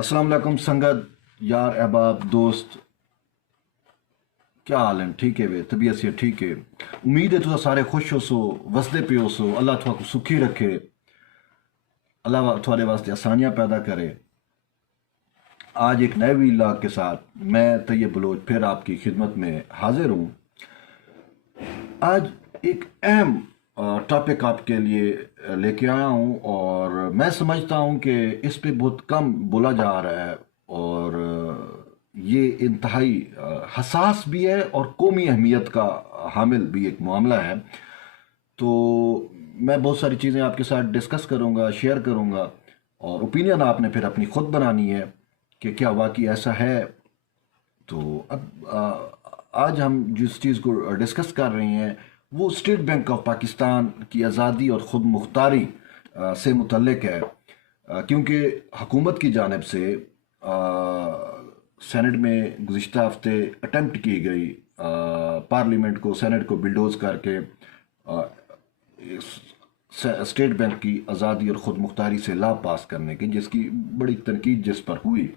अस्सलाम वालेकुम संगत यार अहबाब दोस्त, क्या हाल है? ठीक है वे तबीयत से ठीक है। उम्मीद है तुम सारे खुश हो सो, वसदे पे हो सो। अल्लाह तुमको सुखी रखे, अल्लाह थोड़े वास्ते आसानियां पैदा करे। आज एक नए व्लॉग के साथ मैं तैयब बलोच फिर आपकी खिदमत में हाजिर हूँ। आज एक अहम टॉपिक आपके लिए लेके आया हूँ और मैं समझता हूँ कि इस पे बहुत कम बोला जा रहा है और ये इंतहाई हसास भी है और कौमी अहमियत का हामिल भी एक मामला है। तो मैं बहुत सारी चीज़ें आपके साथ डिस्कस करूँगा, शेयर करूँगा और ओपिनियन आपने फिर अपनी खुद बनानी है कि क्या वाकई ऐसा है। तो अब आज हम जिस चीज़ को डिस्कस कर रहे हैं वो स्टेट बैंक ऑफ पाकिस्तान की आज़ादी और ख़ुद मुख्तारी से मुतल्लिक है, क्योंकि हुकूमत की जानिब से सेनेट में गुज़िश्ता हफ्ते अटेम्प्ट की गई पार्लियामेंट को, सेनेट को बिल्डोज करके स्टेट बैंक की आज़ादी और ख़ुद मुख्तारी से ला पास करने की, जिसकी बड़ी तनकीद जिस पर हुई।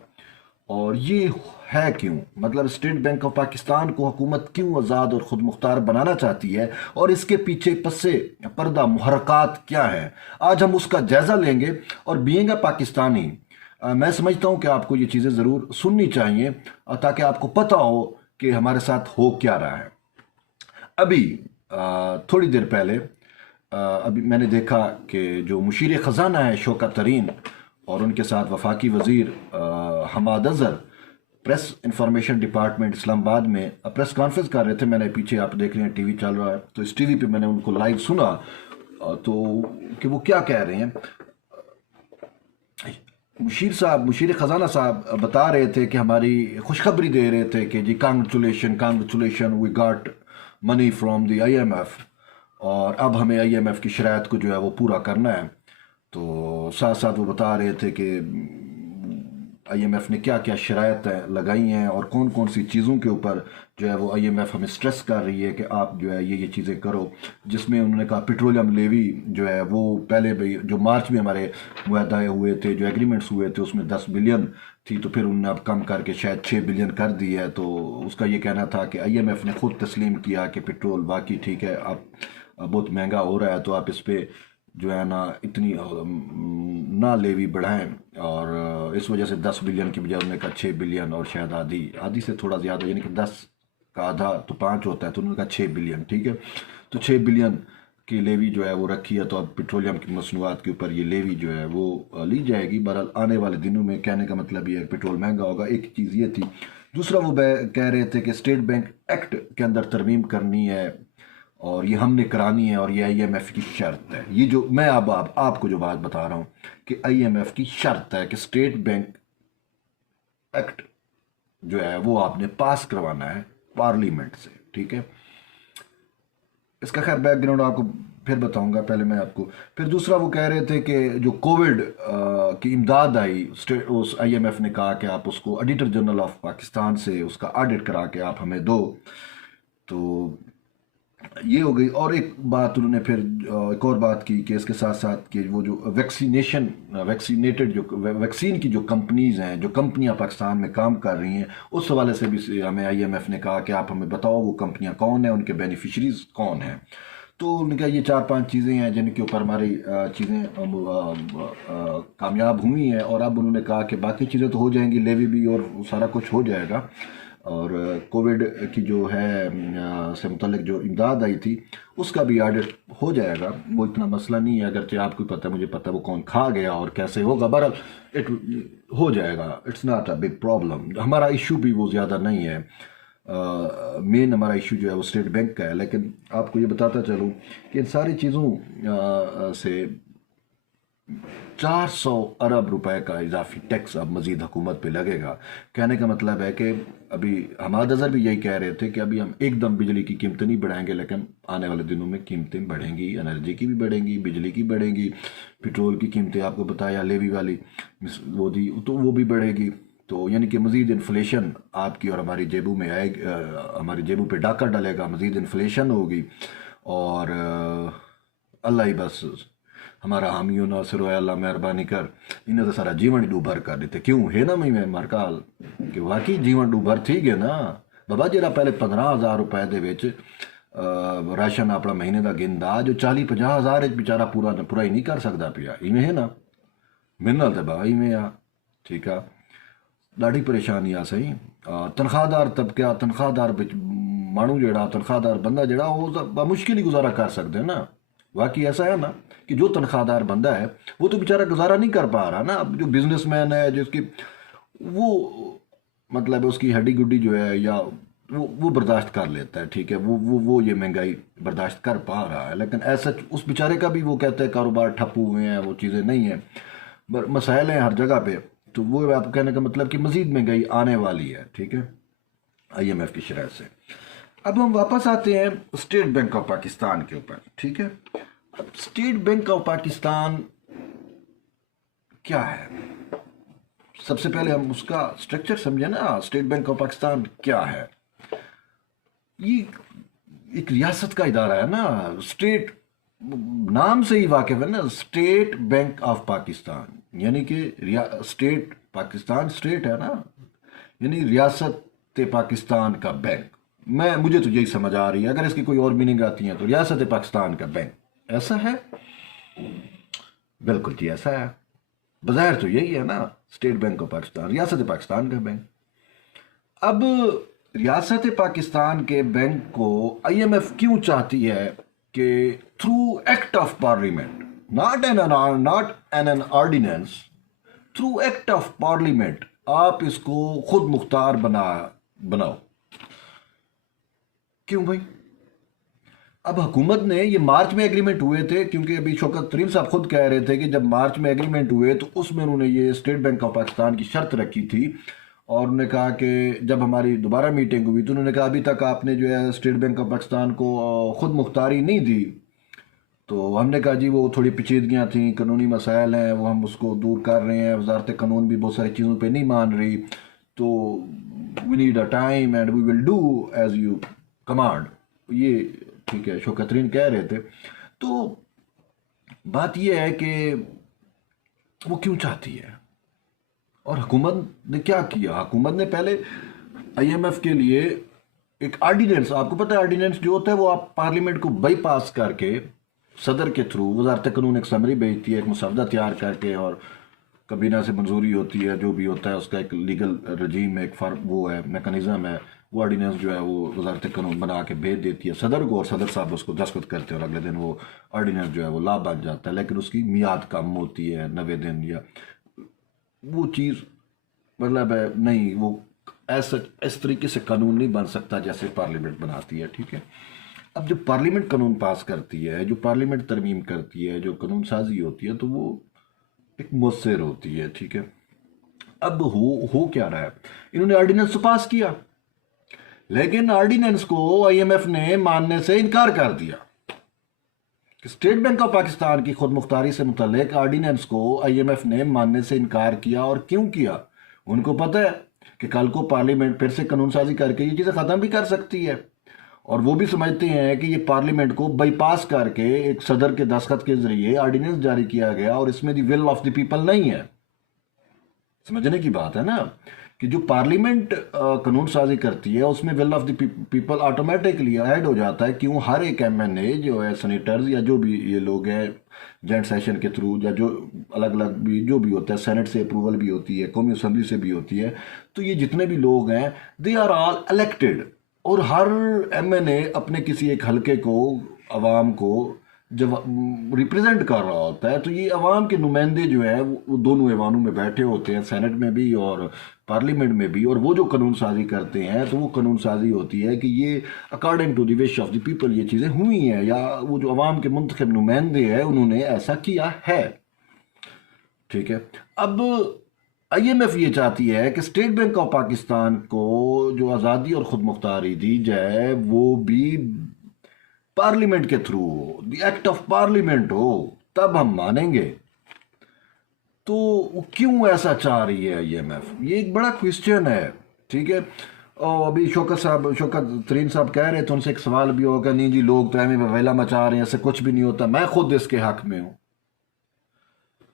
और ये है क्यों, मतलब स्टेट बैंक ऑफ पाकिस्तान को हुकूमत क्यों आज़ाद और ख़ुद मुख्तार बनाना चाहती है और इसके पीछे पस्से पर्दा मुहर्रकात क्या है। आज हम उसका जायज़ा लेंगे और बीइंग अ पाकिस्तानी मैं समझता हूँ कि आपको ये चीज़ें ज़रूर सुननी चाहिए ताकि आपको पता हो कि हमारे साथ हो क्या रहा है। अभी थोड़ी देर पहले अभी मैंने देखा कि जो मुशीर ख़जाना है शौकत तरीन और उनके साथ वफाकी वज़ीर Hammad Azhar press information department Islamabad में प्रेस कॉन्फ्रेंस कर रहे थे। मैंने पीछे आप देख रहे हैं टीवी चल रहा है, तो इस टीवी पे मैंने उनको लाइव सुना तो कि वो क्या कह रहे हैं। मुशीर ख़जाना साहब बता रहे थे कि हमारी खुशखबरी दे रहे थे कि जी congratulation congratulation, we got money from the IMF और अब हमें IMF की शराइत को जो है वो पूरा करना है। तो साथ साथ वो बता रहे थे कि IMF ने क्या क्या शराइत लगाई हैं और कौन कौन सी चीज़ों के ऊपर जो है वो IMF हमें स्ट्रेस कर रही है कि आप जो है ये चीज़ें करो। जिसमें उन्होंने कहा पेट्रोलियम लेवी जो है वो पहले भी जो मार्च में हमारे मुआहदे हुए थे, जो एग्रीमेंट्स हुए थे, उसमें 10 बिलियन थी, तो फिर उन्होंने अब कम करके शायद 6 बिलियन कर दी है। तो उसका ये कहना था कि IMF ने खुद तस्लीम किया कि पेट्रोल वाकई ठीक है, अब बहुत महंगा हो रहा है, तो आप इस पर जो है ना इतनी ना लेवी बढ़ाएं। और इस वजह से 10 बिलियन की बजाय उन्होंने कहा 6 बिलियन और शायद आधी आधी से थोड़ा ज़्यादा, यानी कि 10 का आधा तो 5 होता है, तो उन्होंने कहा 6 बिलियन ठीक है। तो 6 बिलियन की लेवी जो है वो रखी है, तो अब पेट्रोलियम की मसनूआत के ऊपर ये लेवी जो है वो ली जाएगी। बहरहाल आने वाले दिनों में कहने का मतलब ये है पेट्रोल महंगा होगा, एक चीज़ ये थी। दूसरा वो कह रहे थे कि स्टेट बैंक एक्ट के अंदर तरमीम करनी है और ये हमने करानी है और ये IMF की शर्त है। ये जो मैं अब आपको जो बात बता रहा हूँ कि IMF की शर्त है कि स्टेट बैंक एक्ट जो है वो आपने पास करवाना है पार्लियामेंट से, ठीक है। इसका खैर बैकग्राउंड आपको फिर बताऊंगा, पहले मैं आपको। फिर दूसरा वो कह रहे थे कि जो कोविड की इमदाद आई, उस IMF ने कहा कि आप उसको ऑडिटर जनरल ऑफ पाकिस्तान से उसका ऑडिट करा के आप हमें दो। तो ये हो गई। और एक बात उन्होंने फिर एक और बात की कि इसके साथ साथ कि वो जो वैक्सीनेटेड जो वैक्सीन की जो कंपनीज हैं, जो कंपनियां पाकिस्तान में काम कर रही हैं, उस हवाले से भी हमें IMF ने कहा कि आप हमें बताओ वो कंपनियां कौन हैं, उनके बेनिफिशरीज कौन हैं। तो उन्होंने कहा ये 4-5 चीज़ें हैं जिनके ऊपर हमारी चीज़ें कामयाब हुई हैं और अब उन्होंने कहा कि बाकी चीज़ें तो हो जाएंगी, लेवी भी और सारा कुछ हो जाएगा। और कोविड की जो है से मुतल्लिक जो इमदाद आई थी उसका भी ऑडिट हो जाएगा, वो इतना मसला नहीं है। अगरचे आपको पता है, मुझे पता है वो कौन खा गया और कैसे होगा, बहरहाल इट हो जाएगा, it's not a big problem. हमारा इशू भी वो ज़्यादा नहीं है, मेन हमारा इशू जो है वो स्टेट बैंक का है। लेकिन आपको ये बताता चलूँ कि इन सारी चीज़ों से 400 अरब रुपए का इजाफी टैक्स अब मजीद हुकूमत पे लगेगा। कहने का मतलब है कि अभी हमाद अज़हर भी यही कह रहे थे कि अभी हम एकदम बिजली की कीमतें नहीं बढ़ाएंगे, लेकिन आने वाले दिनों में कीमतें बढ़ेंगी, एनर्जी की भी बढ़ेंगी, बिजली की बढ़ेंगी, पेट्रोल की कीमतें आपको बताया लेवी वाली वो दी तो वो भी बढ़ेगी। तो यानी कि मज़ीद इन्फ्लेशन आपकी और हमारी जेबों में आएगी, हमारी जेबों पे डाका डालेगा, मज़ीद इन्फ्लेशन होगी और अल्लाह ही बस ہمارا حامیوں ناصر و اللہ مہربانی کر انہیں تو سارا جیون ڈوبر کر دیتے کیوں ہے نا میں مارکال کہ واقعی جیون ڈوبر تھی گے نا بابا جرا پہلے 15,000 روپے دے وچ راشن اپنا مہینے دا گندا جو 40-50 ہزار بیچارہ پورا ہی نہیں کر سکتا پیا ایویں ہے نا میرے نال تو بابا ایویں آ ٹھیک ہے ڈاڑھی پریشانی آ سہی تنخواہ دار طبقہ تنخواہ دار مانو جڑا تنخواہ دار بندہ جڑا وہ مشکل ہی گزارا کر سکتے ہیں نا واقعی ایسا ہے نا کہ جو تنخواہ دار بندہ ہے وہ تو بیچارہ گزارا نہیں کر پا رہا نا اب جو بزنس مین ہے جس کی وہ مطلب اس کی ہڈی گڈی جو ہے یا وہ برداشت کر لیتا ہے ٹھیک ہے وہ یہ مہنگائی برداشت کر پا رہا ہے لیکن ایسا اس بیچارے کا بھی وہ کہتے ہیں کاروبار ٹھپ ہوئے ہیں وہ چیزیں نہیں ہیں مسائل ہیں ہر جگہ پہ تو وہ آپ کہنے کا مطلب کہ مزید مہنگائی آنے والی ہے ٹھیک ہے IMF کی شرح سے اب ہم واپس آتے ہیں اسٹیٹ بینک آف پاکستان کے اوپر ٹھیک ہے اب اسٹیٹ بینک آف پاکستان کیا ہے سب سے پہلے ہم اس کا اسٹرکچر سمجھیں نا اسٹیٹ بینک آف پاکستان کیا ہے یہ ایک ریاست کا ادارہ ہے نا اسٹیٹ نام سے ہی واقف ہے نا اسٹیٹ بینک آف پاکستان یعنی کہ اسٹیٹ پاکستان اسٹیٹ ہے نا یعنی ریاست پاکستان کا بینک مجھے تو یہی سمجھ آ رہی ہے اگر اس کی کوئی اور میننگ آتی ہے تو ریاست پاکستان کا بینک ایسا ہے بالکل جی ایسا ہے بظاہر تو یہی ہے نا اسٹیٹ بینک آف پاکستان ریاست پاکستان کا بینک اب ریاست پاکستان کے بینک کو IMF کیوں چاہتی ہے کہ through act of parliament not an ordinance through act of parliament آپ اس کو خود مختار بناؤ کیوں بھائی اب حکومت نے یہ مارچ میں ایگریمنٹ ہوئے تھے کیونکہ ابھی شوکت ترین صاحب خود کہہ رہے تھے کہ جب مارچ میں ایگریمنٹ ہوئے تو اس میں انہوں نے یہ اسٹیٹ بینک آف پاکستان کی شرط رکھی تھی اور انہوں نے کہا کہ جب ہماری دوبارہ میٹنگ ہوئی تو انہوں نے کہا ابھی تک آپ نے جو ہے اسٹیٹ بینک آف پاکستان کو خود مختاری نہیں دی تو ہم نے کہا جی وہ تھوڑی پیچیدگیاں تھیں قانونی مسائل ہیں وہ ہم اس کو دور کر رہے ہیں وزارت قانون بھی بہت ساری چیزوں پہ نہیں مان رہی تو we need a time and we will do as you command یہ ٹھیک ہے شوکترین کہہ رہے تھے تو بات یہ ہے کہ وہ کیوں چاہتی ہے اور حکومت نے کیا کیا حکومت نے پہلے IMF کے لیے ایک آرڈیننس آپ کو پتہ ہے آرڈیننس جو ہوتا ہے وہ آپ پارلیمنٹ کو بائی پاس کر کے صدر کے تھرو وزارت قانون ایک سمری بھیجتی ہے ایک مسودہ تیار کر کے اور کابینہ سے منظوری ہوتی ہے جو بھی ہوتا ہے اس کا ایک لیگل رجیم ایک وہ ہے میکانزم ہے وہ آرڈیننس جو ہے وہ وزارت قانون بنا کے بھیج دیتی ہے صدر کو اور صدر صاحب اس کو دستخط کرتے ہیں اور اگلے دن وہ آرڈیننس جو ہے وہ لا بن جاتا ہے لیکن اس کی میعاد کم ہوتی ہے 90 دن یا وہ چیز مطلب ہے نہیں وہ اس طریقے سے قانون نہیں بن سکتا جیسے پارلیمنٹ بناتی ہے ٹھیک ہے اب جب پارلیمنٹ قانون پاس کرتی ہے جو پارلیمنٹ ترمیم کرتی ہے جو قانون سازی ہوتی ہے تو وہ ایک مؤثر ہوتی ہے ٹھیک ہے اب ہو کیا رہا ہے انہوں نے آرڈیننس پاس کیا لیکن آرڈیننس کو IMF نے ماننے سے انکار کر دیا اسٹیٹ بینک آف پاکستان کی خود مختاری سے متعلق آرڈیننس کو IMF نے ماننے سے انکار کیا اور کیوں کیا ان کو پتہ ہے کہ کل کو پارلیمنٹ پھر سے قانون سازی کر کے یہ چیزیں ختم بھی کر سکتی ہے اور وہ بھی سمجھتے ہیں کہ یہ پارلیمنٹ کو بائی پاس کر کے ایک صدر کے دستخط کے ذریعے آرڈیننس جاری کیا گیا اور اس میں دی ول آف دی پیپل نہیں ہے سمجھنے کی بات ہے نا کہ جو پارلیمنٹ قانون سازی کرتی ہے اس میں will of the people automatically add ہو جاتا ہے کیوں ہر ایک MNA جو ہے سینیٹرز یا جو بھی یہ لوگ ہیں جوائنٹ سیشن کے تھرو یا جو الگ الگ بھی جو بھی ہوتا ہے سینٹ سے اپروول بھی ہوتی ہے قومی اسمبلی سے بھی ہوتی ہے تو یہ جتنے بھی لوگ ہیں دے آر آل الیکٹڈ اور ہر MNA اپنے کسی ایک حلقے کو عوام کو جب ریپرزینٹ کر رہا ہوتا ہے تو یہ عوام کے نمائندے جو ہیں وہ دونوں ایوانوں میں بیٹھے ہوتے ہیں سینٹ میں بھی اور پارلیمنٹ میں بھی اور وہ جو قانون سازی کرتے ہیں تو وہ قانون سازی ہوتی ہے کہ یہ according to the wish of the people یہ چیزیں ہوئی ہیں یا وہ جو عوام کے منتخب نمائندے ہیں انہوں نے ایسا کیا ہے ٹھیک ہے اب IMF یہ چاہتی ہے کہ اسٹیٹ بینک آف پاکستان کو جو آزادی اور خود مختاری دی جائے وہ بھی پارلیمنٹ کے تھرو ہو دی ایکٹ آف پارلیمنٹ ہو تب ہم مانیں گے تو کیوں ایسا چاہ رہی ہے IMF یہ ایک بڑا کویسچن ہے ٹھیک ہے اور ابھی شوکت ترین صاحب کہہ رہے تھے ان سے ایک سوال بھی ہوگا نہیں جی لوگ تو ایویں ویلا مچا رہے ہیں ایسے کچھ بھی نہیں ہوتا میں خود اس کے حق میں ہوں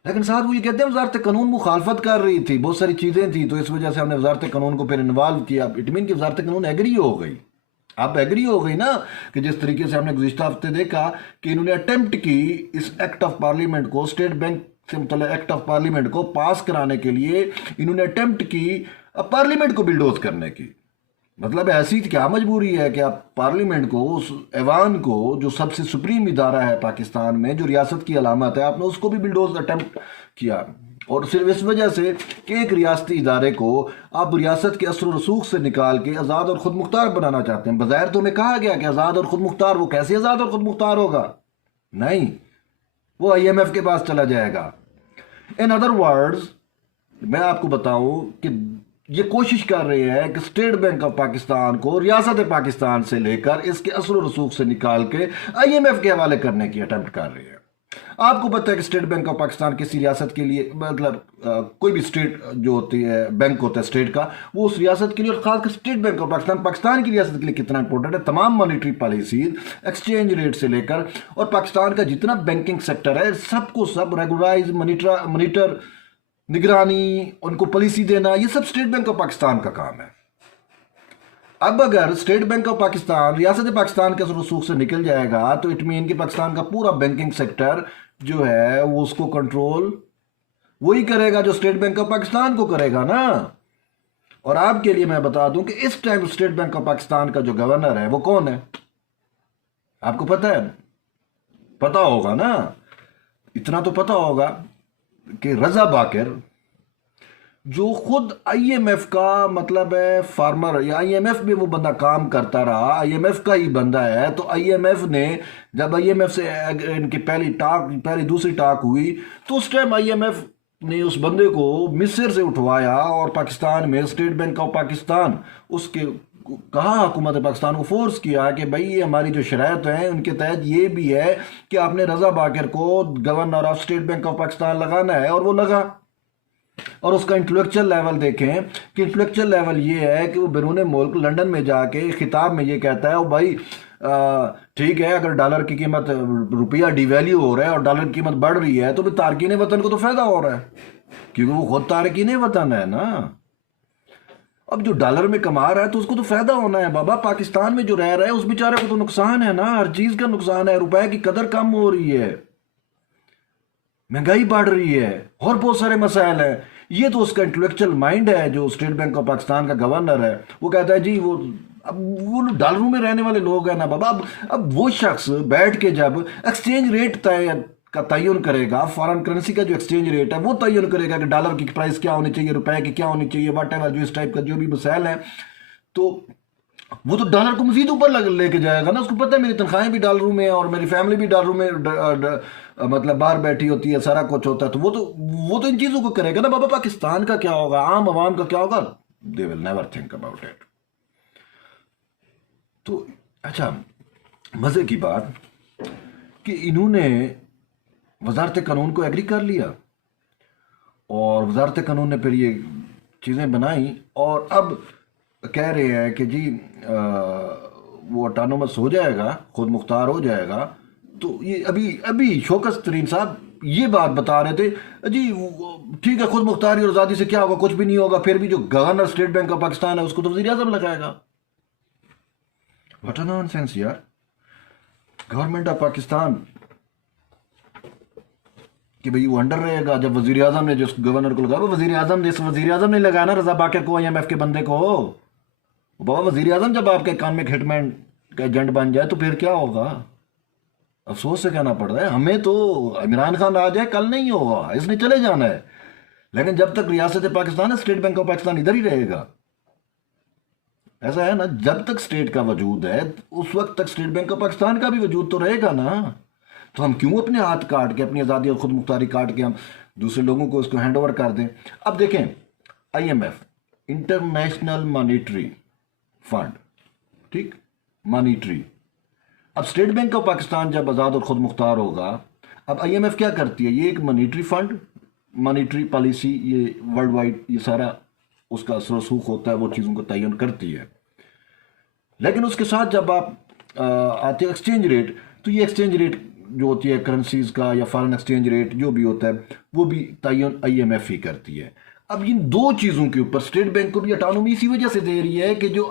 لیکن ساتھ وہ یہ کہتے ہیں وزارت قانون مخالفت کر رہی تھی، بہت ساری چیزیں تھیں، تو اس وجہ سے ہم نے وزارت قانون کو پھر انوالو کیا. اٹ مین کہ وزارت قانون ایگری ہو گئی. آپ ایگری ہو گئی نا کہ جس طریقے سے ہم نے گزشتہ ہفتے دیکھا کہ انہوں نے اٹیمپٹ کی اس ایکٹ آف پارلیمنٹ کو، اسٹیٹ بینک سے متعلق ایکٹ آف پارلیمنٹ کو پاس کرانے کے لیے انہوں نے اٹیمپٹ کی پارلیمنٹ کو بلڈوز کرنے کی. مطلب ایسی کیا مجبوری ہے کہ آپ پارلیمنٹ کو، اس ایوان کو جو سب سے سپریم ادارہ ہے پاکستان میں، جو ریاست کی علامت ہے، آپ نے اس کو بھی بلڈوز اٹیمپٹ کیا. اور صرف اس وجہ سے کہ ایک ریاستی ادارے کو آپ ریاست کے اثر و رسوخ سے نکال کے آزاد اور خود مختار بنانا چاہتے ہیں. بظاہر تو ہمیں کہا گیا کہ آزاد اور خود مختار، وہ کیسے آزاد اور خود مختار ہوگا؟ نہیں، وہ آئی ایم ایف کے پاس چلا جائے گا. ان ادر ورڈز میں آپ کو بتاؤں کہ یہ کوشش کر رہے ہیں کہ اسٹیٹ بینک آف پاکستان کو ریاست پاکستان سے لے کر اس کے اثر و رسوخ سے نکال کے آئی ایم ایف کے حوالے کرنے کی اٹیمپٹ کر رہے ہیں. آپ کو پتہ ہے کہ اسٹیٹ بینک آف پاکستان کسی ریاست کے لیے، مطلب کوئی بھی اسٹیٹ جو ہوتی ہے، بینک ہوتا ہے اسٹیٹ کا، وہ اس ریاست کے لیے، اور خاص کر state bank of Pakistan, Pakistan کی ریاست کے لیے کتنا امپورٹنٹ ہے. تمام مانیٹری پالیسیز، ایکسچینج ریٹ سے لے کر، اور پاکستان کا جتنا بینکنگ سیکٹر ہے، سب کو سب ریگولرائز، مانیٹر، نگرانی، ان کو پالیسی دینا، یہ سب اسٹیٹ بینک آف پاکستان کا کام ہے. اب اگر اسٹیٹ بینک آف پاکستان ریاست پاکستان کے رسوخ سے نکل جائے گا تو اٹ مین کہ پاکستان کا پورا بینکنگ سیکٹر جو ہے وہ اس کو کنٹرول وہی کرے گا جو اسٹیٹ بینک آف پاکستان کو کرے گا نا. اور آپ کے لیے میں بتا دوں کہ اس time state bank of Pakistan کا جو گورنر ہے وہ کون ہے؟ آپ کو پتہ ہے؟ پتہ ہوگا نا، اتنا تو پتہ ہوگا کہ رضا باقر، جو خود آئی ایم ایف کا مطلب ہے فارمر، یا آئی ایم ایف میں وہ بندہ کام کرتا رہا، آئی ایم ایف کا ہی بندہ ہے. تو آئی ایم ایف نے جب آئی ایم ایف سے ان کی پہلی دوسری ٹاک ہوئی تو اس ٹائم آئی ایم ایف نے اس بندے کو مصر سے اٹھوایا اور پاکستان میں اسٹیٹ بینک آف پاکستان اس کے کہا، حکومت پاکستان کو فورس کیا کہ بھائی یہ ہماری جو شرائط ہیں ان کے تحت یہ بھی ہے کہ آپ نے رضا باقر کو governor of state bank of Pakistan لگانا ہے. اور وہ لگا. اور اس کا انٹلیکچل لیول دیکھیں کہ انٹلیکچل لیول یہ ہے کہ وہ بیرون ملک لنڈن میں جا کے خطاب میں یہ کہتا ہے، او بھائی ٹھیک ہے، اگر ڈالر کی قیمت، روپیہ ڈی ویلیو ہو رہا ہے اور ڈالر کی قیمت بڑھ رہی ہے تو بھی تارکین وطن کو تو فائدہ ہو رہا ہے، کیونکہ وہ خود تارکین وطن ہے نا. اب جو ڈالر میں کما رہا ہے تو اس کو تو فائدہ ہونا ہے بابا. پاکستان میں جو رہ رہا ہے اس بیچارے کو تو نقصان ہے نا، ہر چیز کا نقصان ہے. روپے کی قدر کم ہو رہی ہے، مہنگائی بڑھ رہی ہے، اور بہت سارے مسائل ہیں. یہ تو اس کا انٹلیکچل مائنڈ ہے جو اسٹیٹ بینک آف پاکستان کا گورنر ہے. وہ کہتا ہے جی وہ ڈالروں میں رہنے والے لوگ ہیں نا بابا. اب وہ شخص بیٹھ کے جب ایکسچینج ریٹ کا تعین کرے گا، فارن کرنسی کا جو ایکسچینج ریٹ ہے وہ تعین کرے گا کہ ڈالر کی پرائس کیا ہونی چاہیے، روپے کی کیا ہونی چاہیے، واٹ ایور، جو اس ٹائپ کا جو بھی مسائل ہیں، تو وہ تو ڈالر کو مزید اوپر لے کے جائے گا نا. اس کو پتہ ہے میری تنخواہیں بھی ڈالروں میں اور میری فیملی بھی ڈالروں میں مطلب باہر بیٹھی ہوتی ہے، سارا کچھ ہوتا ہے، تو وہ تو ان چیزوں کو کرے گا نا بابا. پاکستان کا کیا ہوگا، عام عوام کا کیا ہوگا؟ they will never think about it. تو اچھا، مزے کی بات کہ انہوں نے وزارت قانون کو ایگری کر لیا، اور وزارت قانون نے پھر یہ چیزیں بنائیں، اور اب کہہ رہے ہیں کہ جی وہ اٹانومس ہو جائے گا، خود مختار ہو جائے گا. تو یہ ابھی شوکت ترین صاحب یہ بات بتا رہے تھے، جی ٹھیک ہے، خود مختاری اور آزادی سے کیا ہوگا، کچھ بھی نہیں ہوگا، پھر بھی جو governor state bank of Pakistan ہے اس کو تو وزیر اعظم لگائے گا. واٹ اے نان سینس یار. گورنمنٹ آف پاکستان کہ بھئی وہ انڈر رہے گا. جب وزیر اعظم نے جس گورنر کو لگایا، وزیر اعظم نے لگایا نا رضا باقر کو، آئی ایم ایف کے بندے کو. بابا وزیر اعظم جب آپ کے اکانومک ہٹ مین کا ایجنٹ بن جائے تو پھر کیا ہوگا؟ افسوس سے کہنا پڑ رہا ہے ہمیں، تو عمران خان آ جائے کل نہیں ہوگا، اس نے چلے جانا ہے. لیکن جب تک ریاست پاکستان ہے، اسٹیٹ بینک آف پاکستان ادھر ہی رہے گا. ایسا ہے نا، جب تک اسٹیٹ کا وجود ہے اس وقت تک اسٹیٹ بینک آف پاکستان کا بھی وجود تو رہے گا نا. تو ہم کیوں اپنے ہاتھ کاٹ کے، اپنی آزادی اور خود مختاری کاٹ کے ہم دوسرے لوگوں کو اس کو ہینڈ اوور کر دیں؟ اب دیکھیں، I M F, international monetary fund, ٹھیک، مانیٹری. اب اسٹیٹ بینک آف پاکستان جب آزاد اور خود مختار ہوگا، اب آئی ایم ایف کیا کرتی ہے؟ یہ ایک مانیٹری فنڈ، مانیٹری پالیسی، یہ ورلڈ وائڈ یہ سارا اس کا اثر و رسوخ ہوتا ہے، وہ چیزوں کو تعین کرتی ہے. لیکن اس کے ساتھ جب آپ آتے ایکسچینج ریٹ، تو یہ ایکسچینج ریٹ जो होती है करेंसीज का या फॉरेन एक्सचेंज रेट जो भी होता है वो भी तयन आईएमएफ ही करती है। अब इन दो चीज़ों के ऊपर स्टेट बैंक को भी ऑटोनॉमी इसी वजह से दे रही है कि जो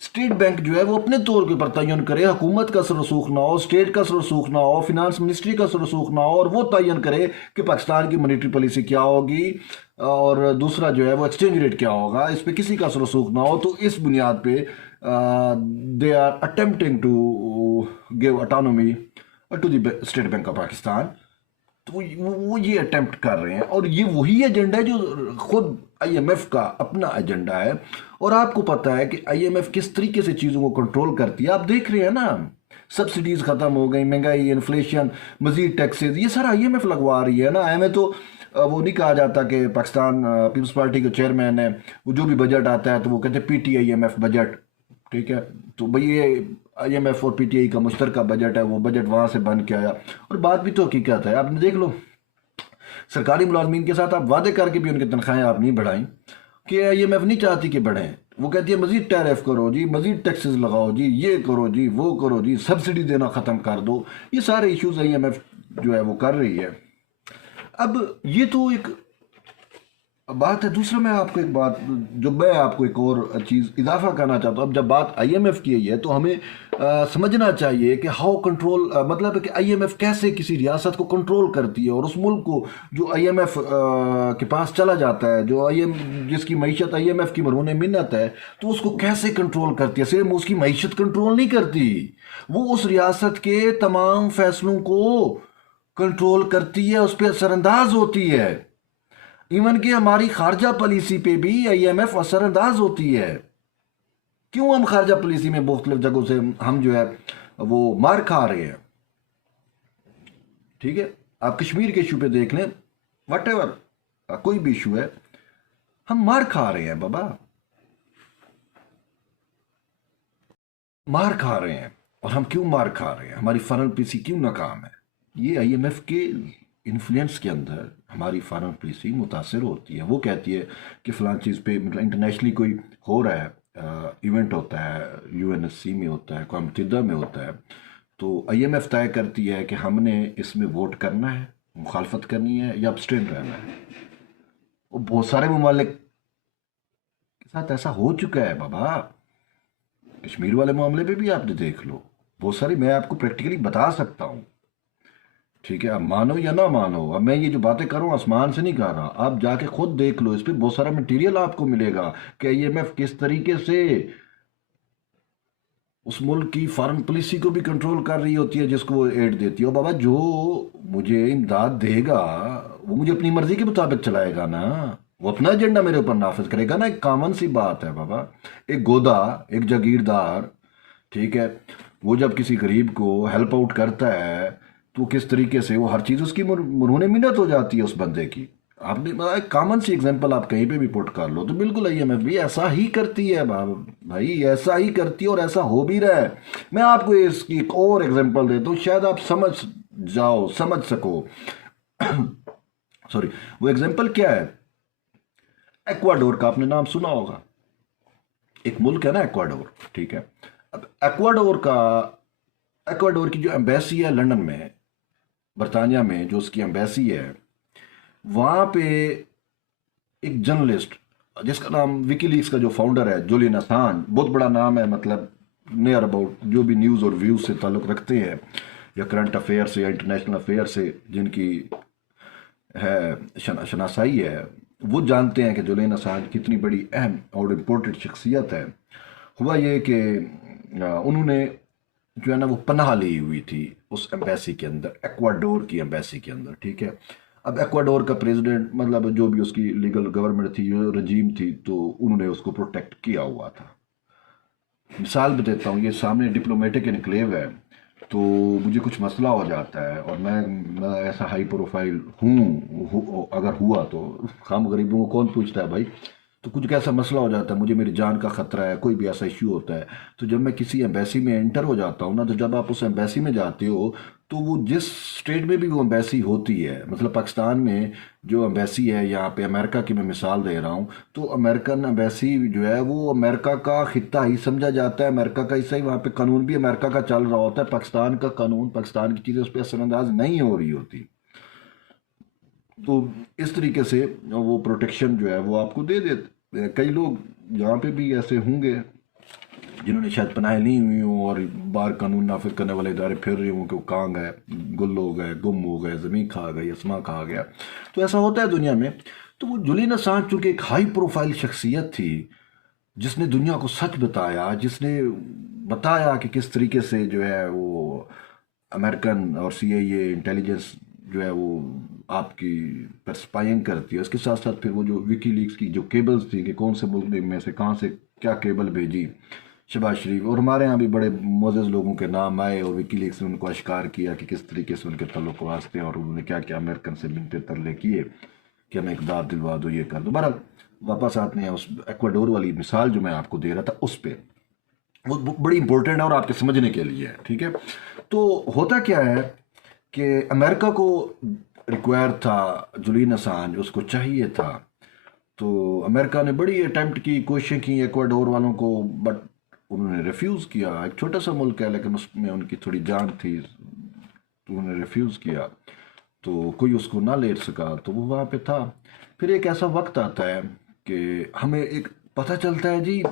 स्टेट बैंक जो है वो अपने तौर के ऊपर तयन करे, हुकूमत का सर रसूख ना हो, स्टेट का सर रसूख ना हो, फिनांस मिनिस्ट्री का सर रसूख ना हो, और वो तयन करे कि पाकिस्तान की मॉनेटरी पॉलिसी क्या होगी और दूसरा जो है वो एक्सचेंज रेट क्या होगा, इस पर किसी का सर रसूख ना हो। तो इस बुनियाद पे they are attempting to give autonomy to the state bank of Pakistan. तो वो ये अटेम्प्ट कर रहे हैं, और ये वही एजेंडा है जो खुद आईएमएफ का अपना एजेंडा है। और आपको पता है कि आईएमएफ किस तरीके से चीज़ों को कंट्रोल करती है। आप देख रहे हैं ना, सब्सिडीज खत्म हो गई, महंगाई, इन्फ्लेशन, मजीद टैक्सेस, ये सारा आईएमएफ लगवा रही है ना। हमें तो वो नहीं कहा जाता कि पाकिस्तान पीपल्स पार्टी के चेयरमैन है, वो जो भी बजट आता है तो वो कहते हैं PTIMF बजट, ठीक है। तो भाई ये आईएमएफ और पीटीआई का मुश्तरका बजट है, वो बजट वहाँ से बन के आया। और बात भी तो हकीकत है, आपने देख लो सरकारी मुलाजमीन के साथ आप वादे करके भी उनकी तनख्वाहें आप नहीं बढ़ाई, कि आईएमएफ नहीं चाहती कि बढ़ें। वो कहती है मजीद टैरिफ करो जी, मजीद टैक्सेस लगाओ जी, ये करो जी, वो करो जी, सब्सिडी देना ख़त्म कर दो। ये सारे इश्यूज आईएमएफ जो है वो कर रही है। अब ये तो एक बात है। दूसरा मैं आपको एक बात, जो मैं आपको एक और चीज़ इजाफा करना चाहता हूँ। अब जब बात आईएमएफ की है तो हमें समझना चाहिए कि हाउ कंट्रोल, मतलब है कि आईएमएफ कैसे किसी रियासत को कंट्रोल करती है, और उस मुल्क को जो आईएमएफ के पास चला जाता है, जो जिसकी मईशत आईएमएफ की मरहून मिन्नत है, तो उसको कैसे कंट्रोल करती है। सिर्फ उसकी मईशत कंट्रोल नहीं करती, वो उस रियासत के तमाम फैसलों को कंट्रोल करती है, उस पर असरअंदाज होती है। इवन कि हमारी खारजा पॉलिसी पे भी आईएमएफ असरअंदाज होती है। क्यों हम खारजा पॉलिसी में मुख्तलिफ जगहों से हम जो है वो मार खा रहे हैं, ठीक है। आप कश्मीर के इशू पे देख लें, वट एवर कोई भी इशू है, हम मार खा रहे हैं बाबा, मार खा रहे हैं। और हम क्यों मार खा रहे हैं, हमारी फॉरेन पॉलिसी क्यों नाकाम है? ये आईएमएफ के इन्फ्लुएंस के अंदर हमारी फॉरेन पॉलिसी मुतासर होती है। वो कहती है कि फ़लाँ चीज़ पे, मतलब इंटरनेशनली कोई हो रहा है, इवेंट होता है, UNSC में होता है, अक़वाम मुत्तहिदा में होता है, तो आईएमएफ तय करती है कि हमने इसमें वोट करना है, मुखालफत करनी है या अब्सटेन रहना है। और बहुत सारे ममालिक के साथ ऐसा हो चुका है बाबा। कश्मीर वाले मामले पे भी आपने देख लो, बहुत सारी मैं आपको प्रैक्टिकली बता सकता हूँ, ठीक है। अब मानो या ना मानो, अब मैं ये जो बातें कर रहा हूँ आसमान से नहीं कर रहा, आप जाके खुद देख लो, इस पर बहुत सारा मटेरियल आपको मिलेगा कि आईएमएफ किस तरीके से उस मुल्क की फॉरेन पॉलिसी को भी कंट्रोल कर रही होती है जिसको वो एड देती है। और बाबा जो मुझे इमदाद देगा वो मुझे अपनी मर्जी के मुताबिक चलाएगा ना, वो अपना एजेंडा मेरे ऊपर नाफिज करेगा ना। एक कॉमन सी बात है बाबा, एक गोदा, एक जागीरदार, ठीक है, वो जब किसी गरीब को हेल्प आउट करता है तो किस तरीके से वो हर चीज़ उसकी मरहून मिन्नत हो जाती है उस बंदे की। आपने एक कॉमन सी एग्जांपल आप कहीं पे भी पुट कर लो, तो बिल्कुल आईएमएफ भी ऐसा ही करती है भाई, ऐसा ही करती है और ऐसा हो भी रहा है। मैं आपको इसकी एक और एग्जांपल देता हूँ, शायद आप समझ जाओ, समझ सको। सॉरी, वो एग्जांपल क्या है? एक्वाडोर का आपने नाम सुना होगा, एक मुल्क है ना एक्वाडोर, ठीक है। अब एक्वाडोर की जो एम्बेसी है लंदन में, बरतानिया में, जो उसकी एम्बेसी है, वहाँ पे एक जर्नलिस्ट जिसका नाम विकीलीक्स का जो फाउंडर है जुलियन असांज, बहुत बड़ा नाम है, मतलब नियर अबाउट जो भी न्यूज़ और व्यूज़ से ताल्लुक़ रखते हैं, या करंट अफेयर से या इंटरनेशनल अफेयर से जिनकी है शनासाई है, वो जानते हैं कि जुलियन असांज कितनी बड़ी अहम और इम्पोर्टेंट शख्सियत है। हुआ ये कि उन्होंने जो है ना वो पनाह ली हुई थी उस एम्बेसी के अंदर, एक्वाडोर की एम्बेसी के अंदर, ठीक है। अब एक्वाडोर का प्रेसिडेंट, मतलब जो भी उसकी लीगल गवर्नमेंट थी, जो रजीम थी, तो उन्होंने उसको प्रोटेक्ट किया हुआ था। मिसाल देता हूँ, ये सामने डिप्लोमेटिक इनक्लेव है, तो मुझे कुछ मसला हो जाता है और मैं ऐसा हाई प्रोफाइल हूँ, अगर हुआ तो खाम गरीबों को कौन पूछता है भाई, تو کچھ ایسا مسئلہ ہو جاتا ہے، مجھے میری جان کا خطرہ ہے، کوئی بھی ایسا ایشو ہوتا ہے، تو جب میں کسی ایمبیسی میں انٹر ہو جاتا ہوں نا، تو جب آپ اس ایمبیسی میں جاتے ہو تو وہ جس اسٹیٹ میں بھی وہ ایمبیسی ہوتی ہے، مطلب پاکستان میں جو ایمبیسی ہے، یہاں پہ امریکہ کی میں مثال دے رہا ہوں، تو امریکن ایمبیسی جو ہے وہ امریکہ کا خطہ ہی سمجھا جاتا ہے، امریکہ کا حصہ ہی، وہاں پہ قانون بھی امریکہ کا چل رہا ہوتا ہے، پاکستان کا قانون، پاکستان کی چیزیں اس پہ اثر انداز نہیں ہو رہی ہوتی. تو اس طریقے سے وہ پروٹیکشن جو ہے وہ آپ کو دے دیتے ہیں. کئی لوگ یہاں پہ بھی ایسے ہوں گے جنہوں نے شاید پناہ لی ہوئی ہوں اور باہر قانون نافذ کرنے والے ادارے پھر رہے ہوں کہ وہ کہاں گئے، گل ہو گئے، گم ہو گئے، زمین کھا گئی، اسما کھا گیا. تو ایسا ہوتا ہے دنیا میں. تو وہ جولین اسانج چونکہ ایک ہائی پروفائل شخصیت تھی، جس نے دنیا کو سچ بتایا، جس نے بتایا کہ کس طریقے سے جو ہے وہ امریکن اور سی آئی اے انٹیلیجنس جو ہے وہ آپ کی پر سپائنگ کرتی ہے. اس کے ساتھ ساتھ پھر وہ جو وکی لیکس کی جو کیبلز تھی کہ کون سے ملک میں سے کہاں سے کیا کیبل بھیجی شہباز شریف، اور ہمارے ہاں بھی بڑے معزز لوگوں کے نام آئے اور وکی لیکس نے ان کو اشکار کیا کہ کس طریقے سے ان کے تعلقات تھے اور انہوں نے کیا کیا امریکن سے منتے ترلے کیے کہ ہمیں اقدار دلوا دو، یہ کر دو. بہرحال واپس آتے ہیں اس ایکواڈور والی مثال جو میں آپ کو دے رہا تھا اس پہ، وہ بڑی امپورٹنٹ ہے اور آپ کے سمجھنے کے لیے ہے. ٹھیک ہے. تو ہوتا کیا ہے کہ امریکہ کو ریکوائر تھا جولین اسانج، اس کو چاہیے تھا. تو امریکہ نے بڑی اٹیمپٹ کی، کوششیں کی ایکواڈور والوں کو، بٹ انہوں نے ریفیوز کیا. ایک چھوٹا سا ملک ہے لیکن اس میں ان کی تھوڑی جان تھی، تو انہوں نے ریفیوز کیا. تو کوئی اس کو نہ لے سکا تو وہ وہاں پہ تھا. پھر ایک ایسا وقت آتا ہے کہ ہمیں ایک پتہ چلتا ہے جی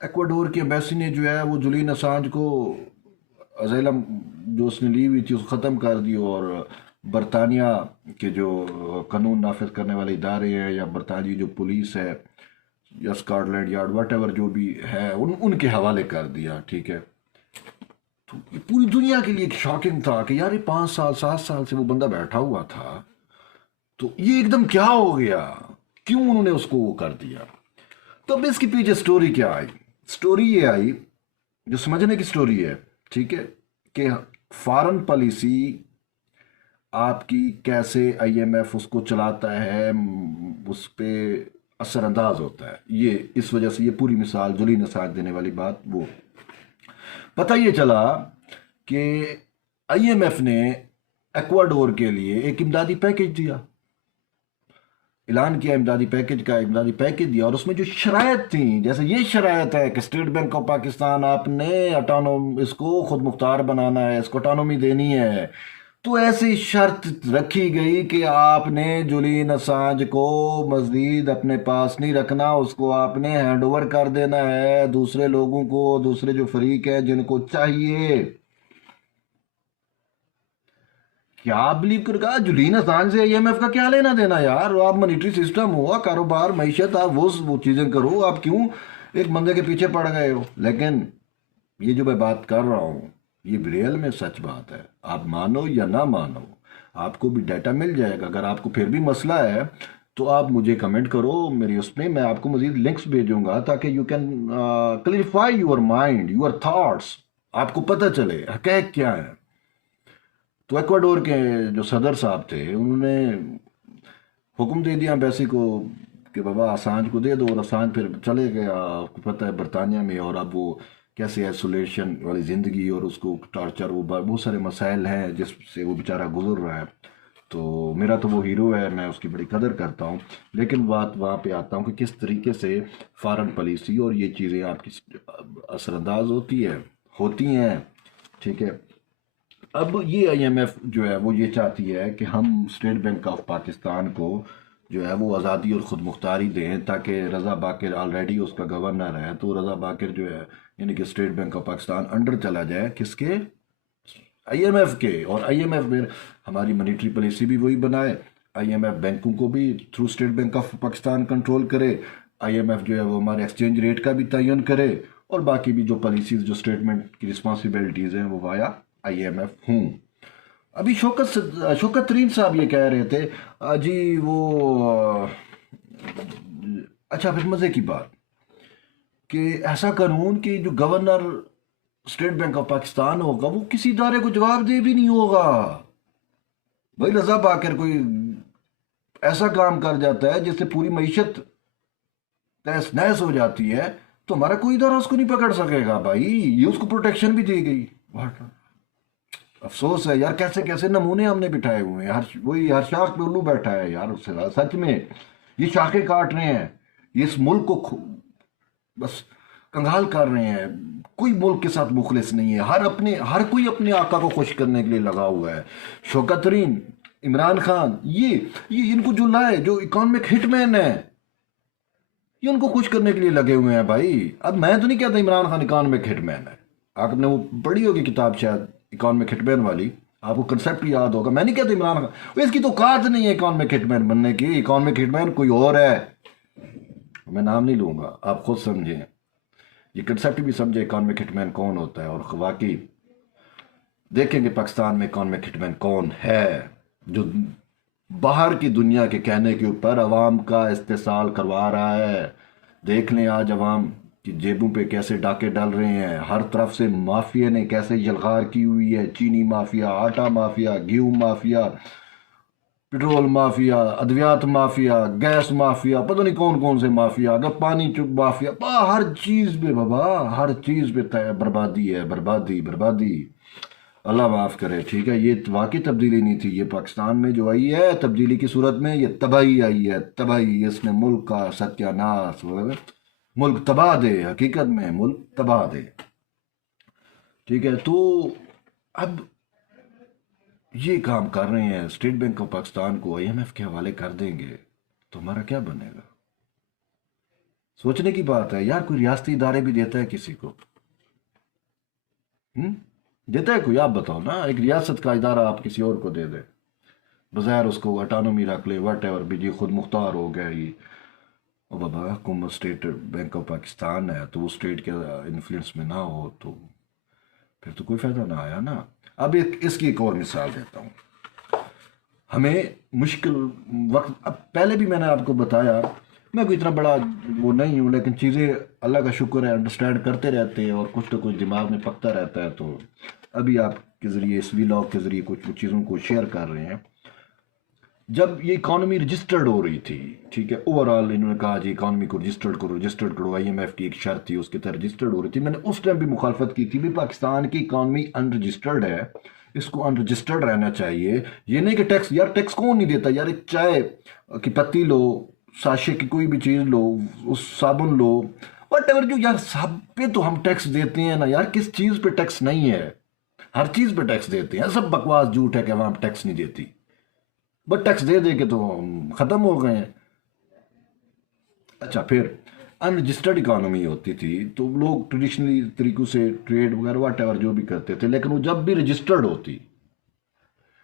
ایکواڈور کی ایمبیسی نے جو ہے وہ جولین اسانج کو ازیلم جو اس نے لی ہوئی تھی اس کو ختم کر دی، اور برطانیہ کے جو قانون نافذ کرنے والے ادارے ہیں یا برطانوی جو پولیس ہے یا Scotland yard whatever جو بھی ہے ان کے حوالے کر دیا. ٹھیک ہے. تو یہ پوری دنیا کے لیے ایک شاکنگ تھا کہ یار یہ 5 سال 7 سال سے وہ بندہ بیٹھا ہوا تھا، تو یہ ایک دم کیا ہو گیا، کیوں انہوں نے اس کو وہ کر دیا. تو اب اس کے پیچھے سٹوری کیا آئی؟ سٹوری یہ آئی جو سمجھنے کی سٹوری ہے، ٹھیک ہے، کہ فارن پالیسی آپ کی کیسے آئی ایم ایف اس کو چلاتا ہے، اس پہ اثر انداز ہوتا ہے. یہ اس وجہ سے یہ پوری مثال جولین اسانج دینے والی بات وہ پتہ یہ چلا کہ آئی ایم ایف نے ایکواڈور کے لیے ایک امدادی پیکج دیا، اعلان کیا امدادی پیکج کا، امدادی پیکج دیا، اور اس میں جو شرائط تھیں، جیسے یہ شرائط ہے کہ اسٹیٹ بینک آف پاکستان آپ نے اس کو خود مختار بنانا ہے، اس کو اٹانومی دینی ہے. تو ایسی شرط رکھی گئی کہ آپ نے جولین اسانج کو مزید اپنے پاس نہیں رکھنا، اس کو آپ نے ہینڈ اوور کر دینا ہے دوسرے لوگوں کو، دوسرے جو فریق ہیں جن کو چاہیے. کیا آپ بلیو کر کہا جولین اسانج سے آئی ایم ایف کا کیا لینا دینا یار؟ آپ منیٹری سسٹم ہوا، کاروبار، معیشت، آپ وہ چیزیں کرو، آپ کیوں ایک بندے کے پیچھے پڑ گئے ہو؟ لیکن یہ جو میں بات کر رہا ہوں یہ ریئل میں سچ بات ہے، آپ مانو یا نہ مانو، آپ کو بھی ڈیٹا مل جائے گا. اگر آپ کو پھر بھی مسئلہ ہے تو آپ مجھے کمنٹ کرو میری اس میں آپ کو مزید لنکس بھیجوں گا تاکہ you can clarify your mind, your thoughts, آپ کو پتہ چلے حقیقت کیا ہے. تو ایکواڈور کے جو صدر صاحب تھے انہوں نے حکم دے دیا ایمبیسی کو کہ بابا اسانج کو دے دو، اور اسانج پھر چلے گیا، آپ کو پتہ ہے برطانیہ میں، اور اب وہ کیسے ایسولیشن والی زندگی اور اس کو ٹارچر، وہ بہت سارے مسائل ہیں جس سے وہ بیچارہ گزر رہا ہے. تو میرا تو وہ ہیرو ہے، میں اس کی بڑی قدر کرتا ہوں. لیکن بات وہاں پہ آتا ہوں کہ کس طریقے سے فارن پالیسی اور یہ چیزیں آپ کی اثر انداز ہوتی ہیں. ٹھیک ہے. اب یہ آئی ایم ایف جو ہے وہ یہ چاہتی ہے کہ ہم اسٹیٹ بینک آف پاکستان کو جو ہے وہ آزادی اور خود مختاری دیں، تاکہ رضا باکر آلریڈی اس کا گورنر ہے، تو رضا باکر جو ہے یعنی کہ state bank of Pakistan under چلا جائے کس کے؟ آئی ایم ایف کے. اور آئی ایم ایف میں ہماری منیٹری پالیسی بھی وہی بنائے، آئی ایم ایف بینکوں کو بھی through state bank of Pakistan control کرے، آئی ایم ایف جو ہے وہ ہمارے ایکسچینج ریٹ کا بھی تعین کرے، اور باقی بھی جو پالیسیز جو اسٹیٹمنٹ کی رسپانسبلٹیز ہیں وہ وایا آئی ایم ایف ہوں. ابھی شوکت ترین صاحب یہ کہہ رہے تھے جی وہ اچھا پھر مزے کی بات کہ ایسا قانون کہ جو governor state bank of Pakistan ہوگا وہ کسی ادارے کو جواب دہ بھی نہیں ہوگا. بھائی رضا باکر کوئی ایسا کام کر جاتا ہے جس سے پوری معیشت तहस नहस हो जाती है तो हमारा कोई इदारा उसको नहीं पकड़ सकेगा भाई, ये उसको प्रोटेक्शन भी दी गई। अफसोस है यार, कैसे कैसे नमूने हमने बिठाए हुए हैं, वही हर शाख पे उल्लू बैठा है यार, उससे सच में ये शाखें काट रहे हैं, ये इस मुल्क को बस कंगाल कर रहे हैं। कोई मुल्क के साथ मुखलिस नहीं है, हर कोई अपने आका को खुश करने के लिए लगा हुआ है। शौकत तरीन, इमरान खान, ये इनको जो लाए, जो इकोनॉमिक हिटमैन है, ये उनको खुश करने के लिए लगे हुए हैं भाई। अब मैं तो नहीं कहता इमरान खान इकोनॉमिक हिटमैन है, आपने वो पढ़ी होगी किताब शायद इकोनॉमिक हिटमैन वाली, आपको कंसेप्ट याद होगा। मैं नहीं कहता इमरान खान, इसकी तो औकात नहीं है इकोनॉमिक हिटमैन बनने की। इकोनॉमिक हिटमैन कोई और है, मैं नाम नहीं लूंगा, आप खुद समझें, ये कंसेप्ट भी समझे इकोनॉमिक हिटमैन कौन होता है। और वाकई देखेंगे पाकिस्तान में इकोनॉमिक हिटमैन कौन है, जो बाहर की दुनिया के कहने के ऊपर अवाम का इस्तेसाल करवा रहा है। देख लें आज अवाम की जेबों पे कैसे डाके डाल रहे हैं, हर तरफ से माफिया ने कैसे यलगार की हुई है। चीनी माफिया, आटा माफिया, गेहूं माफिया, पेट्रोल माफिया, अद्वियात माफिया, गैस माफिया, पता नहीं कौन कौन से माफिया, अगर पानी माफिया, हर चीज पे बाबा, हर चीज पे बर्बादी है, बर्बादी बर्बादी। अल्लाह माफ़ करे, ठीक है। ये वाकई तब्दीली नहीं थी, ये पाकिस्तान में जो आई है तब्दीली की सूरत में, ये तबाही आई है, तबाही। इसने मुल्क का सत्यानाश, मुल्क तबाह दे, हकीकत में मुल्क तबाह दे, ठीक है। तो अब ये काम कर रहे हैं, स्टेट बैंक ऑफ पाकिस्तान को IMF के हवाले कर देंगे तो हमारा क्या बनेगा? सोचने की बात है यार। कोई रियासती इदारे भी देता है किसी को? देता है कोई? आप बताओ ना, एक रियासत का इदारा आप किसी और को दे दे, बज़ाहिर उसको ऑटोनॉमी रख ले, वट एवर भी, जी खुद मुख्तार हो गया ये। और बाबा हुकूमत स्टेट बैंक ऑफ पाकिस्तान है तो वो स्टेट के इन्फ्लुएंस में ना हो तो फिर तो कोई फ़ायदा ना आया ना। अब इसकी एक और मिसाल देता हूँ। हमें मुश्किल वक्त, अब पहले भी मैंने आपको बताया, मैं कोई इतना बड़ा वो नहीं हूँ, लेकिन चीज़ें अल्लाह का शुक्र है अंडरस्टैंड करते रहते हैं और कुछ तो कुछ दिमाग में पकता रहता है। तो अभी आपके ज़रिए, इस व्लॉग के ज़रिए कुछ चीज़ों को शेयर कर रहे हैं। जब ये इकॉनमी रजिस्टर्ड हो रही थी, ठीक है, ओवरऑल इन्होंने कहा जी इकॉनमी को रजिस्टर्ड करो, IMF की एक शर्त थी, उसके तहत रजिस्टर्ड हो रही थी। मैंने उस टाइम भी मुखालफत की थी भी पाकिस्तान की इकॉनमी अनरजिस्टर्ड है, इसको अनरजिस्टर्ड रहना चाहिए। ये नहीं कि टैक्स, यार टैक्स कौन नहीं देता यार? एक चाय की पत्ती लो, साशे की कोई भी चीज़ लो, उस साबुन लो, वट एवर, जो यार सब पे तो हम टैक्स देते हैं ना यार। किस चीज़ पे टैक्स नहीं है? हर चीज़ पे टैक्स देते हैं। सब बकवास झूठ है कि वहाँ टैक्स नहीं देती, बट टैक्स दे दे के तो ख़त्म हो गए हैं। अच्छा, फिर अनरजिस्टर्ड इकानमी होती थी तो लोग ट्रेडिशनली तरीक़ों से ट्रेड वगैरह वट एवर जो भी करते थे, लेकिन वो जब भी रजिस्टर्ड होती,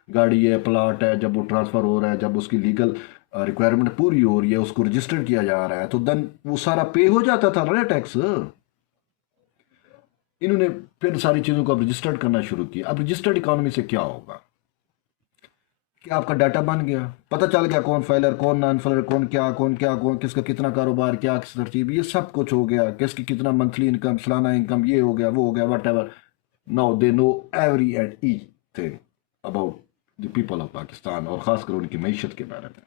गाड़ी है, प्लाट है, जब वो ट्रांसफ़र हो रहा है, जब उसकी लीगल रिक्वायरमेंट पूरी हो रही है, उसको रजिस्टर्ड किया जा रहा है, तो देन वो सारा पे हो जाता था ना टैक्स। इन्होंने फिर सारी चीज़ों को अब रजिस्टर्ड करना शुरू किया। अब रजिस्टर्ड इकानमी से क्या होगा कि आपका डाटा बन गया, पता चल गया कौन फाइलर, कौन नॉन फाइलर, कौन क्या, कौन किसका कितना कारोबार, क्या किस तरतीब, ये सब कुछ हो गया। किसकी कितना मंथली इनकम, सालाना इनकम, ये हो गया, वो हो गया, what ever. Now they know every and each thing about the people of Pakistan, और ख़ासकर उनकी मीशत के बारे में।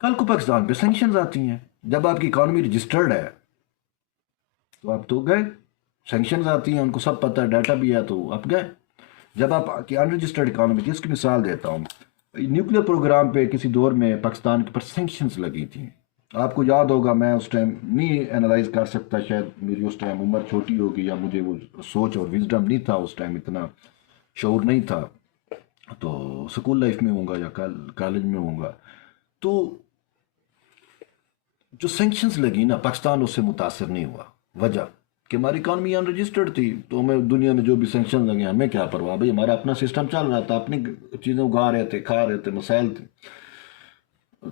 कल को पाकिस्तान पे सैंक्शंस आती हैं, जब आपकी इकॉनमी रजिस्टर्ड है तो आप तो गए। सैंक्शंस आती हैं, उनको सब पता है, डाटा भी है, तो आप गए। जब आप अनरजिस्टर्ड इकानमी थी, इसकी मिसाल देता हूँ, न्यूक्लियर प्रोग्राम पे किसी दौर में पाकिस्तान के ऊपर सैंक्शंस लगी थी। आपको याद होगा, मैं उस टाइम नहीं एनालाइज कर सकता, शायद मेरी उस टाइम उम्र छोटी होगी, या मुझे वो सोच और विजडम नहीं था उस टाइम, इतना शऊर नहीं था, तो स्कूल लाइफ में होऊंगा या कॉलेज में होऊंगा। तो जो सैंक्शंस लगी ना, पाकिस्तान उससे मुतासर नहीं हुआ। वजह कि हमारी इकानमी अनरजिस्टर्ड थी, तो हमें दुनिया में जो भी सैंक्शन लगे हमें क्या परवाह भाई, हमारा अपना सिस्टम चल रहा था, अपनी चीज़ें उगा रहे थे, खा रहे थे, मसाइल थे,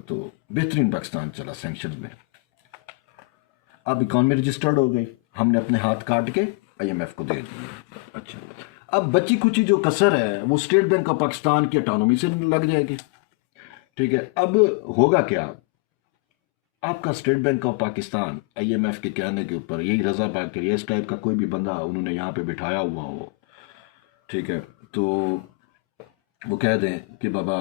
तो बेहतरीन पाकिस्तान चला सैंक्शन में। अब इकानमी रजिस्टर्ड हो गई, हमने अपने हाथ काट के IMF को दे दिए। अच्छा, अब बची खुची जो कसर है वो स्टेट बैंक ऑफ पाकिस्तान की ऑटोनॉमी से लग जाएगी, ठीक है। अब होगा क्या, आपका state bank of Pakistan IMF के कहने के ऊपर यही रजा पाकर, ये इस टाइप का कोई भी बंदा उन्होंने यहाँ पे बिठाया हुआ हो, ठीक है, तो वो कह दें कि बाबा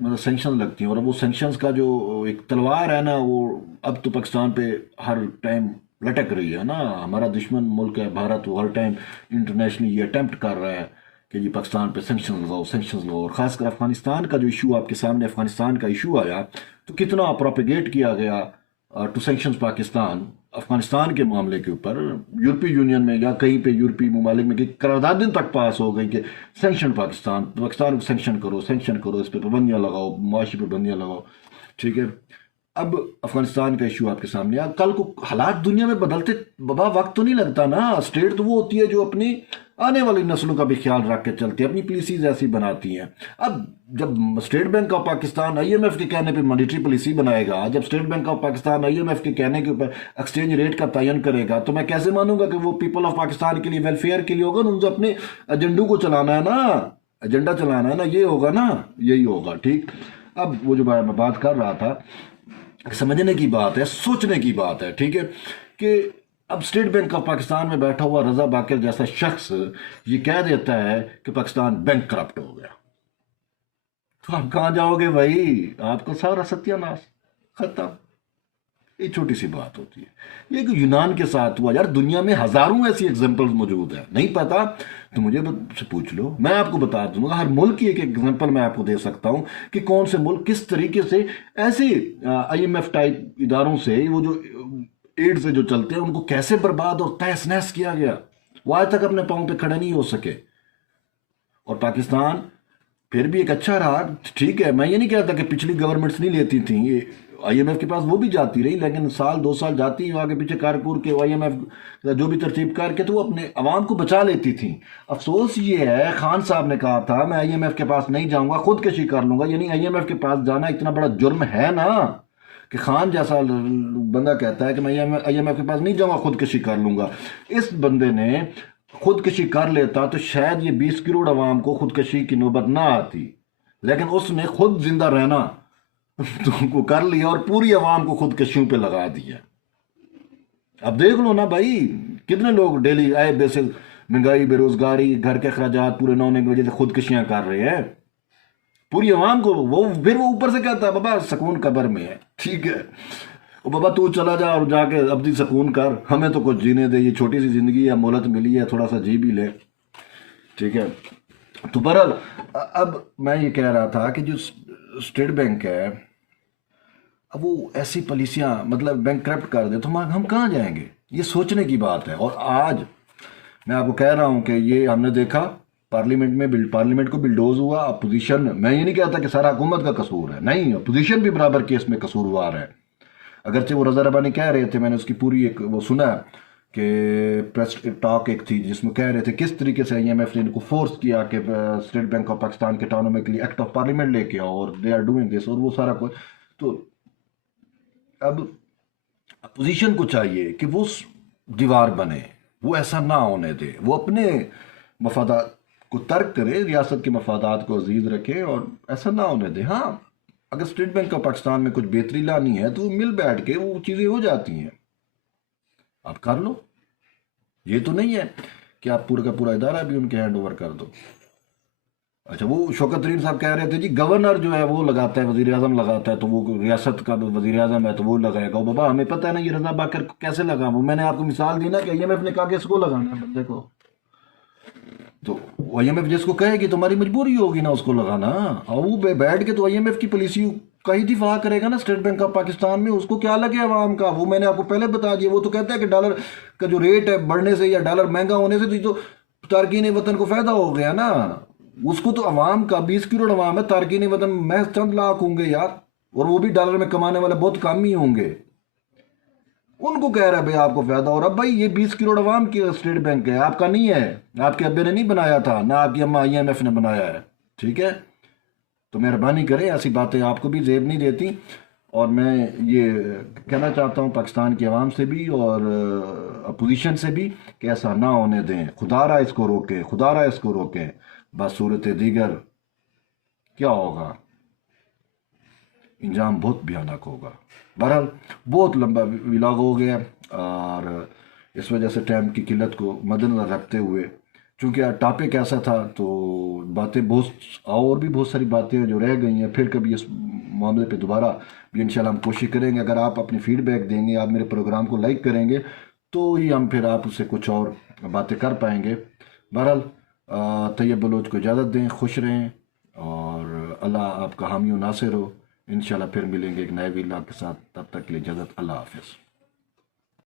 मतलब सेंक्शन लगती हैं, और वो सेंक्शंस का जो एक तलवार है ना, वो अब तो पाकिस्तान पे हर टाइम लटक रही है ना। हमारा दुश्मन मुल्क है भारत, वो हर टाइम इंटरनेशनली ये अटेम्प्ट कर रहा है कि जी पाकिस्तान पे सेंक्शन लगाओ, सेंक्शन लगाओ। और ख़ासकर अफगानिस्तान का जो इशू आपके सामने, अफगानिस्तान का इशू आया तो कितना प्रोपेगेट किया गया टू सेंक्शंस पाकिस्तान अफगानिस्तान के मामले के ऊपर। यूरोपीय यूनियन में या कहीं पे यूरोपीय ममालिक में कि करारदाद तक पास हो गई कि सेंक्शन पाकिस्तान, पाकिस्तान को सेंक्शन करो, सेंक्शन करो, इस पर पाबंदियाँ लगाओ, मुआशी पाबंदियाँ लगाओ। ठीक है, अब अफगानिस्तान का इशू आपके सामने आ, कल को हालात दुनिया में बदलते बाबा वक्त तो नहीं लगता ना। स्टेट तो वो होती है जो अपनी आने वाली नस्लों का भी ख्याल रख के चलती है, अपनी पॉलिसीज ऐसी बनाती हैं। अब जब state bank of Pakistan IMF के कहने पे मॉनेटरी पॉलिसी बनाएगा, जब state bank of Pakistan IMF के कहने के ऊपर एक्सचेंज रेट का तयन करेगा, तो मैं कैसे मानूंगा कि वो पीपल ऑफ पाकिस्तान के लिए वेलफेयर के लिए होगा ना? उनसे अपने एजेंडों को चलाना है ना, एजेंडा चलाना है ना, ये होगा ना, यही होगा। ठीक, अब वो जो मैं बात कर रहा था, समझने की बात है, सोचने की बात है। ठीक है, कि अब स्टेट बैंक ऑफ पाकिस्तान में बैठा हुआ रजा बाकर जैसा शख्स ये कह देता है कि पाकिस्तान बैंक करप्ट हो गया, तो आप कहाँ जाओगे भाई? आपको सारा सत्यानाश, खत्म। ये छोटी सी बात होती है। ये कि यूनान के साथ हुआ यार, दुनिया में हजारों ऐसी एग्जांपल्स मौजूद है। नहीं पता तो मुझे से पूछ लो, मैं आपको बता दूंगा। हर मुल्क की एक एग्जांपल मैं आपको दे सकता हूं कि कौन से मुल्क किस तरीके से ऐसे आईएमएफ टाइप इदारों से, वो जो एड से जो चलते हैं, उनको कैसे बर्बाद और तहस नहस किया गया। वो आज तक अपने पाँव पे खड़े नहीं हो सके। और पाकिस्तान फिर भी एक अच्छा रहा। ठीक है, मैं ये नहीं कहता कि पिछली गवर्नमेंट्स नहीं लेती थी, ये आईएमएफ के पास वो भी जाती रही, लेकिन साल 2 साल जाती आगे पीछे कारकुर के आईएमएफ जो भी तरतीब करके तो वो अपने अवाम को बचा लेती थी। अफसोस ये है, खान साहब ने कहा था मैं आईएमएफ के पास नहीं जाऊंगा, खुदकशी कर लूंगा। यानी आईएमएफ के पास जाना इतना बड़ा जुर्म है ना, कि खान जैसा बंदा कहता है कि मैं आईएमएफ के पास नहीं जाऊंगा, खुदकशी कर लूंगा। इस बंदे ने खुदकशी कर लेता तो शायद ये 20 करोड़ अवाम को खुदकशी की नौबत ना आती, लेकिन उसने खुद जिंदा रहना तुमको कर लिया और पूरी आवाम को खुदकशियों पे लगा दिया। अब देख लो ना भाई, कितने लोग डेली आए बेसिस महंगाई, बेरोजगारी, घर के अखराजात पूरे ना होने की वजह से खुदकशियां कर रहे हैं पूरी आवाम को। वो फिर वो ऊपर से कहता है बाबा सुकून कब्र में है। ठीक है, ओ बाबा तू चला जा और जाके अपनी सुकून कर, हमें तो कुछ जीने दे, ये छोटी सी जिंदगी है, मोहलत मिली है, थोड़ा सा जी भी ले। ठीक है, तो बहरहाल अब मैं ये कह रहा था कि जो स्टेट बैंक है, अब वो ऐसी पॉलिसियां मतलब बैंक करप्ट कर दे तो हम कहाँ जाएंगे? ये सोचने की बात है। और आज मैं आपको कह रहा हूं कि ये हमने देखा पार्लियामेंट में, पार्लियामेंट को बिल्डोज हुआ। अपोजिशन, मैं ये नहीं कहता कि सारा हुकूमत का कसूर है, नहीं, अपोजिशन भी बराबर केस में कसूरवार है। अगरचे वो रजा रबानी कह रहे थे, मैंने उसकी पूरी एक वो सुना कि प्रेस टॉक एक थी जिसमें कह रहे थे किस तरीके से आईएमएफ ने इनको फोर्स किया कि स्टेट बैंक ऑफ पाकिस्तान के ऑटोनॉमिकली एक्ट ऑफ पार्लियामेंट लेके आओ, और दे आर डूइंग दिस, और वो सारा कुछ। तो अब अपोजिशन को चाहिए कि वो दीवार बने, वो ऐसा ना होने दे, वो अपने मफादात को तर्क करे, रियासत के मफादात को अजीज रखे और ऐसा ना होने दे। हाँ, अगर स्टेट बैंक ऑफ पाकिस्तान में कुछ बेहतरी लानी है तो मिल बैठ के वो चीज़ें हो जाती हैं, आप कर लो। ये तो नहीं है कि आप पूरा का पूरा इदारा भी उनके हैंड ओवर कर दो। अच्छा, वो शौकत तरीन साहब कह रहे थे जी गवर्नर जो है वो लगाता है, वजीर आजम लगाता है, तो वो रियासत का वजीर आजम है तो वो लगाएगा। बाबा हमें पता है ना ये रजा बाकर कैसे लगा। वो मैंने आपको मिसाल दी ना कि आईएमएफ ने कहा कि इसको लगाना है बंदे को, तो आईएमएफ जिसको कहेगी तुम्हारी मजबूरी होगी ना उसको लगाना। और वो बैठ के तो आईएमएफ की पॉलिसी का ही दिफा करेगा ना स्टेट बैंक ऑफ पाकिस्तान में, उसको क्या लगे अवाम का। वो मैंने आपको पहले बता दिया, वो तो कहता है कि डॉलर का जो रेट है बढ़ने से या डॉलर महंगा होने से तो तारकीन वतन को फायदा हो गया ना। उसको तो अवाम का 20 करोड़ अवाम है, तारकीन वतन महज चंद लाख होंगे यार, और वो भी डॉलर में कमाने वाले बहुत कम ही होंगे। उनको कह रहा है भाई आपको फायदा हो रहा। भाई ये 20 करोड़ अवाम की स्टेट बैंक है, आपका नहीं है, आपके अब्बे ने नहीं बनाया था, ना आपकी अम्मा आईएमएफ ने बनाया है। ठीक है, तो मेहरबानी करें, ऐसी बातें आपको भी जेब नहीं देती। और मैं ये कहना चाहता हूँ पाकिस्तान की आवाम से भी और अपोजिशन से भी कि ऐसा ना होने दें। खुदारा इसको रोकें, खुदारा इसको रोकें। बस सूरत दीगर क्या होगा, इंजाम बहुत भयानक होगा। बहरहाल बहुत लंबा व्लॉग हो गया और इस वजह से टाइम की किल्लत को मद्देनजर रखते हुए چونکہ ٹاپک ایسا تھا تو باتیں اور بھی بہت ساری باتیں جو رہ گئی ہیں، پھر کبھی اس معاملے پہ دوبارہ بھی انشاءاللہ ہم کوشش کریں گے. اگر آپ اپنی فیڈ بیک دیں گے، آپ میرے پروگرام کو لائک کریں گے تو ہی ہم پھر آپ اس سے کچھ اور باتیں کر پائیں گے. بہرحال طیب بلوچ کو اجازت دیں، خوش رہیں، اور اللہ آپ کا حامی و ناصر ہو. انشاءاللہ پھر ملیں گے ایک نئے ویلاگ کے ساتھ. تب تک کے لیے اجازت. اللہ حافظ.